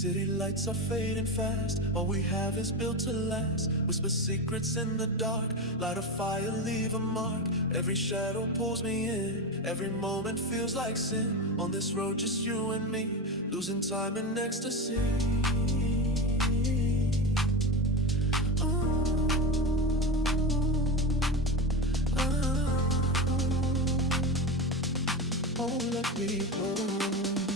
City lights are fading fast. All we have is built to last. Whisper secrets in the dark. Light a fire, leave a mark. Every shadow pulls me in. Every moment feels like sin. On this road, just you and me, losing time in ecstasy. Oh, let me go.